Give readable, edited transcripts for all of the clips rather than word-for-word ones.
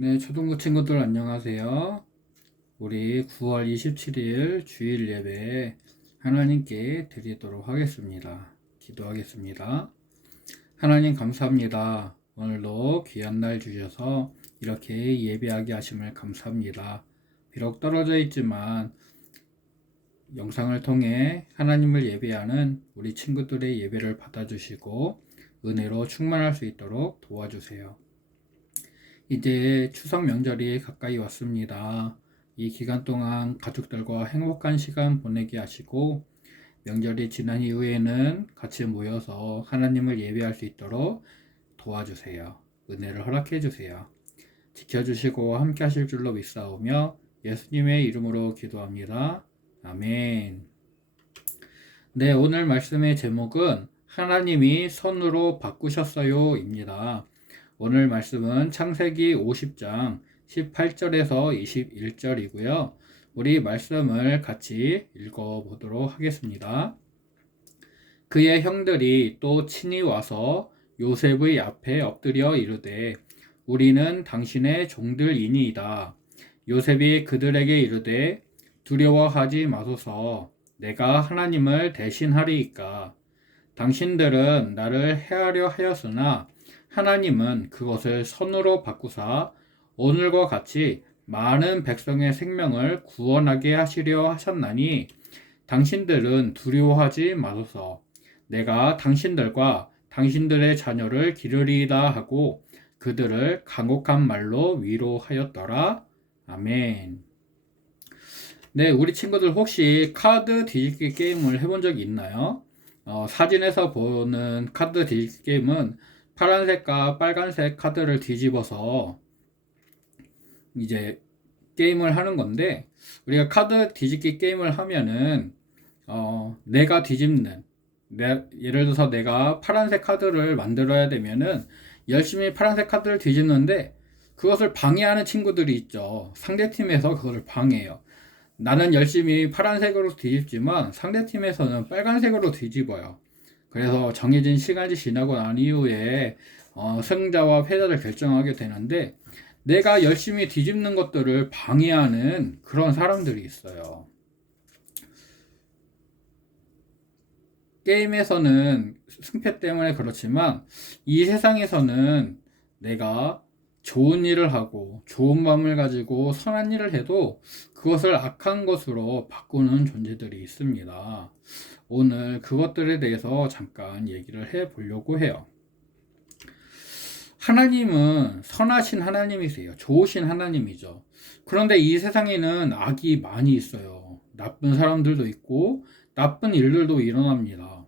네, 초등부 친구들 안녕하세요. 우리 9월 27일 주일 예배 하나님께 드리도록 하겠습니다. 기도하겠습니다. 하나님 감사합니다. 오늘도 귀한 날 주셔서 이렇게 예배하게 하심을 감사합니다. 비록 떨어져 있지만 영상을 통해 하나님을 예배하는 우리 친구들의 예배를 받아주시고 은혜로 충만할 수 있도록 도와주세요. 이제 추석 명절이 가까이 왔습니다. 이 기간 동안 가족들과 행복한 시간 보내게 하시고 명절이 지난 이후에는 같이 모여서 하나님을 예배할 수 있도록 도와주세요. 은혜를 허락해 주세요. 지켜주시고 함께 하실 줄로 믿사오며 예수님의 이름으로 기도합니다. 아멘. 네, 오늘 말씀의 제목은 하나님이 선으로 바꾸셨어요 입니다. 오늘 말씀은 창세기 50장 18절에서 21절이고요. 우리 말씀을 같이 읽어보도록 하겠습니다. 그의 형들이 또 친히 와서 요셉의 앞에 엎드려 이르되 우리는 당신의 종들이니이다. 요셉이 그들에게 이르되 두려워하지 마소서. 내가 하나님을 대신하리이까. 당신들은 나를 해하려 하였으나 하나님은 그것을 선으로 바꾸사 오늘과 같이 많은 백성의 생명을 구원하게 하시려 하셨나니 당신들은 두려워하지 마소서. 내가 당신들과 당신들의 자녀를 기르리이다 하고 그들을 간곡한 말로 위로하였더라. 아멘. 네, 우리 친구들 혹시 카드 뒤집기 게임을 해본 적이 있나요? 사진에서 보는 카드 뒤집기 게임은 파란색과 빨간색 카드를 뒤집어서 이제 게임을 하는 건데, 우리가 카드 뒤집기 게임을 하면은 내가 뒤집는, 예를 들어서 내가 파란색 카드를 만들어야 되면은 열심히 파란색 카드를 뒤집는데 그것을 방해하는 친구들이 있죠. 상대팀에서 그것을 방해해요. 나는 열심히 파란색으로 뒤집지만 상대팀에서는 빨간색으로 뒤집어요. 그래서 정해진 시간이 지나고 난 이후에 승자와 패자를 결정하게 되는데 내가 열심히 뒤집는 것들을 방해하는 그런 사람들이 있어요. 게임에서는 승패 때문에 그렇지만 이 세상에서는 내가 좋은 일을 하고 좋은 마음을 가지고 선한 일을 해도 그것을 악한 것으로 바꾸는 존재들이 있습니다. 오늘 그것들에 대해서 잠깐 얘기를 해 보려고 해요. 하나님은 선하신 하나님이세요. 좋으신 하나님이죠. 그런데 이 세상에는 악이 많이 있어요. 나쁜 사람들도 있고 나쁜 일들도 일어납니다.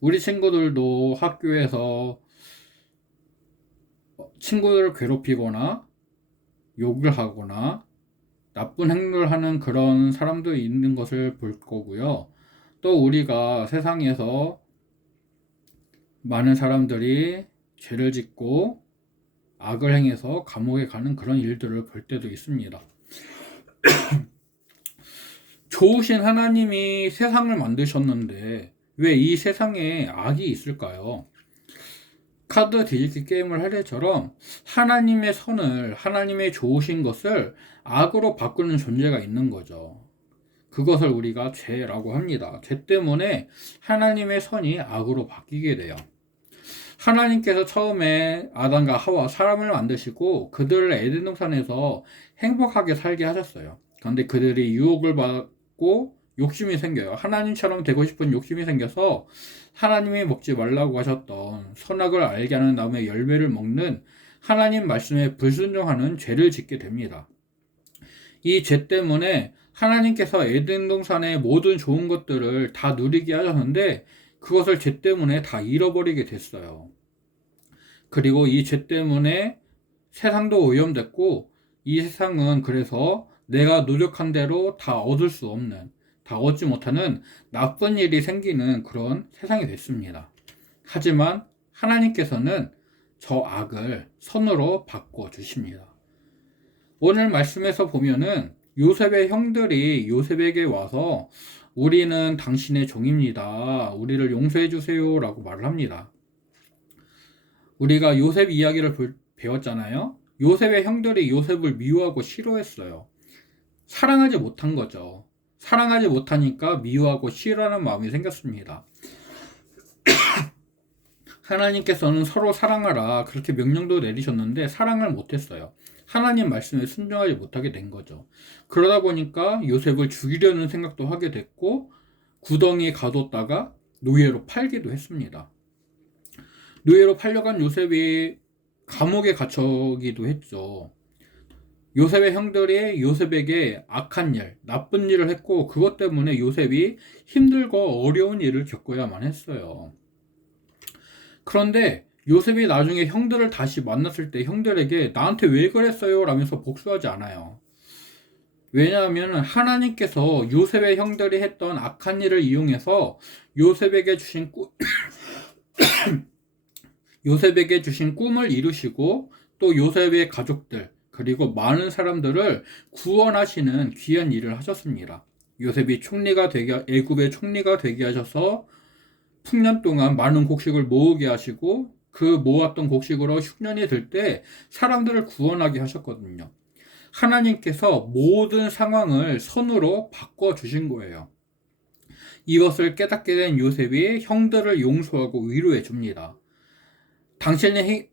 우리 친구들도 학교에서 친구들을 괴롭히거나 욕을 하거나 나쁜 행동을 하는 그런 사람도 있는 것을 볼 거고요. 또 우리가 세상에서 많은 사람들이 죄를 짓고 악을 행해서 감옥에 가는 그런 일들을 볼 때도 있습니다. 좋으신 하나님이 세상을 만드셨는데 왜 이 세상에 악이 있을까요? 카드 뒤집기 게임을 할 때처럼 하나님의 선을, 하나님의 좋으신 것을 악으로 바꾸는 존재가 있는 거죠. 그것을 우리가 죄라고 합니다. 죄 때문에 하나님의 선이 악으로 바뀌게 돼요. 하나님께서 처음에 아담과 하와 사람을 만드시고 그들을 에덴 동산에서 행복하게 살게 하셨어요. 그런데 그들이 유혹을 받고 욕심이 생겨요. 하나님처럼 되고 싶은 욕심이 생겨서 하나님이 먹지 말라고 하셨던 선악을 알게 하는 나무의 열매를 먹는 하나님 말씀에 불순종하는 죄를 짓게 됩니다. 이 죄 때문에 하나님께서 에덴 동산의 모든 좋은 것들을 다 누리게 하셨는데 그것을 죄 때문에 다 잃어버리게 됐어요. 그리고 이 죄 때문에 세상도 오염됐고 이 세상은 그래서 내가 노력한 대로 다 얻을 수 없는, 다 얻지 못하는 나쁜 일이 생기는 그런 세상이 됐습니다. 하지만 하나님께서는 저 악을 선으로 바꿔주십니다. 오늘 말씀에서 보면은 요셉의 형들이 요셉에게 와서 우리는 당신의 종입니다. 우리를 용서해 주세요 라고 말을 합니다. 우리가 요셉 이야기를 배웠잖아요. 요셉의 형들이 요셉을 미워하고 싫어했어요. 사랑하지 못한 거죠. 사랑하지 못하니까 미워하고 싫어하는 마음이 생겼습니다. 하나님께서는 서로 사랑하라 그렇게 명령도 내리셨는데 사랑을 못했어요. 하나님 말씀에 순종하지 못하게 된 거죠. 그러다 보니까 요셉을 죽이려는 생각도 하게 됐고 구덩이에 가뒀다가 노예로 팔기도 했습니다. 노예로 팔려간 요셉이 감옥에 갇혀기도 했죠. 요셉의 형들이 요셉에게 악한 일, 나쁜 일을 했고 그것 때문에 요셉이 힘들고 어려운 일을 겪어야만 했어요. 그런데 요셉이 나중에 형들을 다시 만났을 때 형들에게 나한테 왜 그랬어요? 라면서 복수하지 않아요. 왜냐하면 하나님께서 요셉의 형들이 했던 악한 일을 이용해서 요셉에게 주신 요셉에게 주신 꿈을 이루시고 또 요셉의 가족들 그리고 많은 사람들을 구원하시는 귀한 일을 하셨습니다. 요셉이 애굽의 총리가 되게 하셔서 풍년 동안 많은 곡식을 모으게 하시고 그 모았던 곡식으로 흉년이 들 때 사람들을 구원하게 하셨거든요. 하나님께서 모든 상황을 선으로 바꿔주신 거예요. 이것을 깨닫게 된 요셉이 형들을 용서하고 위로해 줍니다.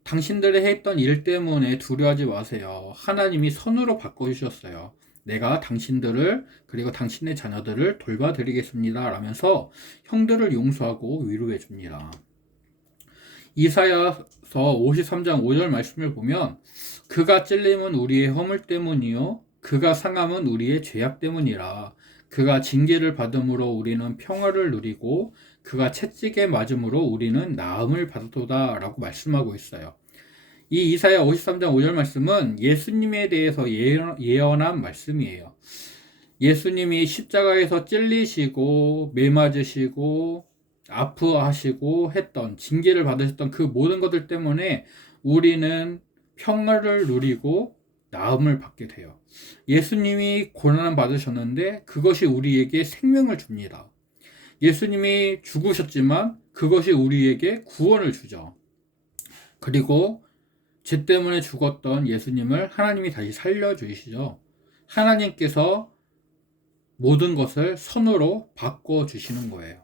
당신들이 했던 일 때문에 두려워하지 마세요. 하나님이 선으로 바꿔주셨어요. 내가 당신들을 그리고 당신의 자녀들을 돌봐드리겠습니다. 라면서 형들을 용서하고 위로해 줍니다. 이사야서 53장 5절 말씀을 보면 그가 찔림은 우리의 허물 때문이요 그가 상함은 우리의 죄악 때문이라. 그가 징계를 받음으로 우리는 평화를 누리고 그가 채찍에 맞음으로 우리는 나음을 받았도다 라고 말씀하고 있어요. 이 이사야 53장 5절 말씀은 예수님에 대해서 예언한 말씀이에요. 예수님이 십자가에서 찔리시고 매 맞으시고 아프하시고 했던 징계를 받으셨던 그 모든 것들 때문에 우리는 평화를 누리고 나음을 받게 돼요. 예수님이 고난을 받으셨는데 그것이 우리에게 생명을 줍니다. 예수님이 죽으셨지만 그것이 우리에게 구원을 주죠. 그리고 죄 때문에 죽었던 예수님을 하나님이 다시 살려주시죠. 하나님께서 모든 것을 선으로 바꿔주시는 거예요.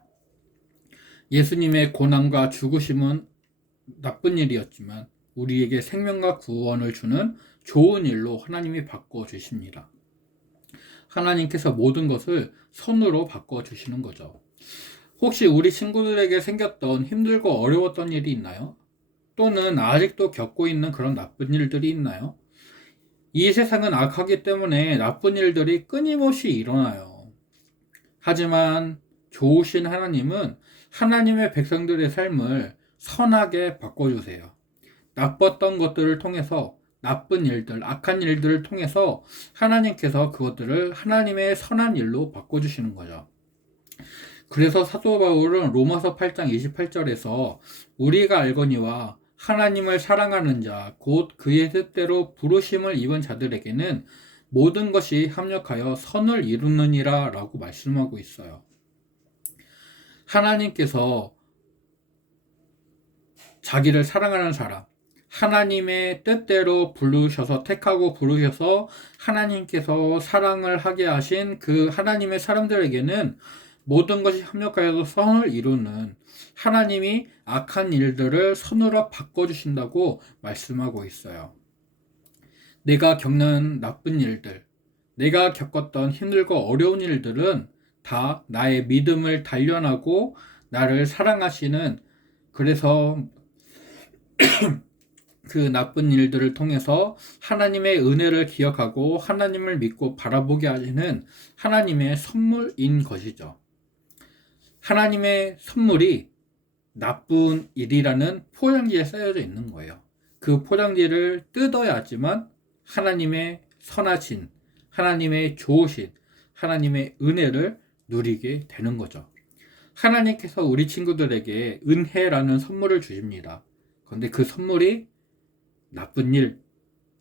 예수님의 고난과 죽으심은 나쁜 일이었지만 우리에게 생명과 구원을 주는 좋은 일로 하나님이 바꿔주십니다. 하나님께서 모든 것을 선으로 바꿔주시는 거죠. 혹시 우리 친구들에게 생겼던 힘들고 어려웠던 일이 있나요? 또는 아직도 겪고 있는 그런 나쁜 일들이 있나요? 이 세상은 악하기 때문에 나쁜 일들이 끊임없이 일어나요. 하지만 좋으신 하나님은 하나님의 백성들의 삶을 선하게 바꿔주세요. 나빴던 것들을 통해서 나쁜 일들, 악한 일들을 통해서 하나님께서 그것들을 하나님의 선한 일로 바꿔주시는 거죠. 그래서 사도 바울은 로마서 8장 28절에서 우리가 알거니와 하나님을 사랑하는 자, 곧 그의 뜻대로 부르심을 입은 자들에게는 모든 것이 합력하여 선을 이루느니라 라고 말씀하고 있어요. 하나님께서 자기를 사랑하는 사람, 하나님의 뜻대로 택하고 부르셔서 하나님께서 사랑을 하게 하신 그 하나님의 사람들에게는 모든 것이 협력하여서 선을 이루는 하나님이 악한 일들을 선으로 바꿔주신다고 말씀하고 있어요. 내가 겪는 나쁜 일들, 내가 겪었던 힘들고 어려운 일들은 다 나의 믿음을 단련하고 나를 사랑하시는, 그래서 그 나쁜 일들을 통해서 하나님의 은혜를 기억하고 하나님을 믿고 바라보게 하시는 하나님의 선물인 것이죠. 하나님의 선물이 나쁜 일이라는 포장지에 쌓여져 있는 거예요. 그 포장지를 뜯어야지만 하나님의 선하신, 하나님의 좋으신, 하나님의 은혜를 누리게 되는 거죠. 하나님께서 우리 친구들에게 은혜라는 선물을 주십니다. 그런데 그 선물이 나쁜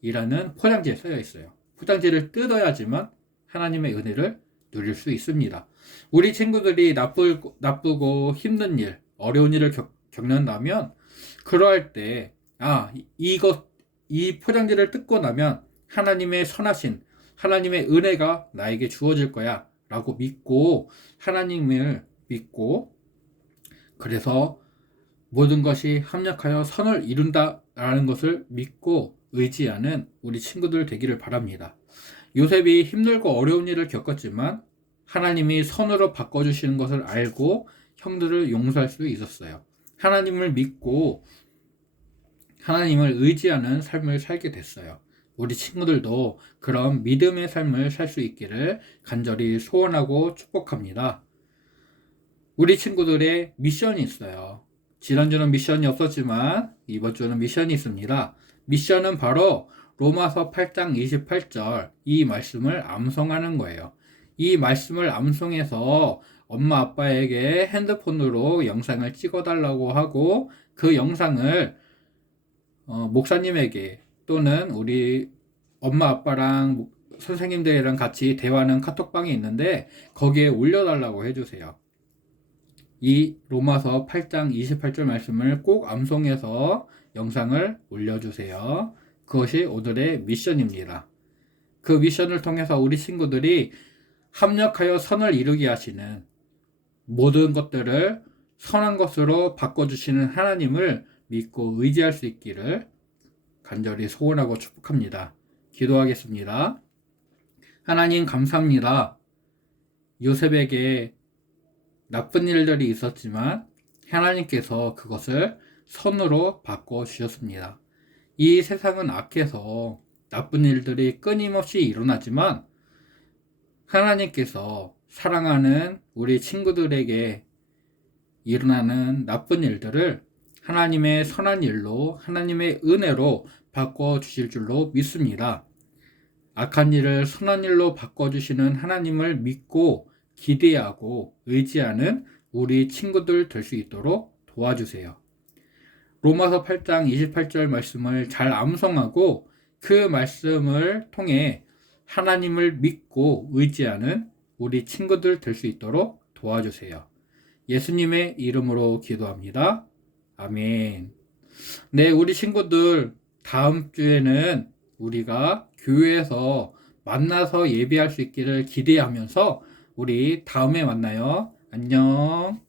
일이라는 포장지에 쌓여 있어요. 포장지를 뜯어야지만 하나님의 은혜를 누릴 수 있습니다. 우리 친구들이 나쁘고 힘든 일, 어려운 일을 겪는다면 그러할 때 이 포장지를 뜯고 나면 하나님의 선하신 하나님의 은혜가 나에게 주어질 거야 라고 믿고 하나님을 믿고 그래서 모든 것이 합력하여 선을 이룬다 라는 것을 믿고 의지하는 우리 친구들 되기를 바랍니다. 요셉이 힘들고 어려운 일을 겪었지만 하나님이 선으로 바꿔주시는 것을 알고 형들을 용서할 수 있었어요. 하나님을 믿고 하나님을 의지하는 삶을 살게 됐어요. 우리 친구들도 그런 믿음의 삶을 살 수 있기를 간절히 소원하고 축복합니다. 우리 친구들의 미션이 있어요. 지난주는 미션이 없었지만 이번 주는 미션이 있습니다. 미션은 바로 로마서 8장 28절 이 말씀을 암송하는 거예요. 이 말씀을 암송해서 엄마 아빠에게 핸드폰으로 영상을 찍어달라고 하고 그 영상을 목사님에게 또는 우리 엄마 아빠랑 선생님들이랑 같이 대화하는 카톡방이 있는데 거기에 올려달라고 해주세요. 이 로마서 8장 28절 말씀을 꼭 암송해서 영상을 올려주세요. 그것이 오늘의 미션입니다. 그 미션을 통해서 우리 친구들이 합력하여 선을 이루게 하시는 모든 것들을 선한 것으로 바꿔주시는 하나님을 믿고 의지할 수 있기를 간절히 소원하고 축복합니다. 기도하겠습니다. 하나님 감사합니다. 요셉에게 나쁜 일들이 있었지만 하나님께서 그것을 선으로 바꿔주셨습니다. 이 세상은 악해서 나쁜 일들이 끊임없이 일어나지만 하나님께서 사랑하는 우리 친구들에게 일어나는 나쁜 일들을 하나님의 선한 일로 하나님의 은혜로 바꿔주실 줄로 믿습니다. 악한 일을 선한 일로 바꿔주시는 하나님을 믿고 기대하고 의지하는 우리 친구들 될 수 있도록 도와주세요. 로마서 8장 28절 말씀을 잘 암송하고 그 말씀을 통해 하나님을 믿고 의지하는 우리 친구들 될 수 있도록 도와주세요. 예수님의 이름으로 기도합니다. 아멘. 네, 우리 친구들 다음 주에는 우리가 교회에서 만나서 예배할 수 있기를 기대하면서 우리 다음에 만나요. 안녕.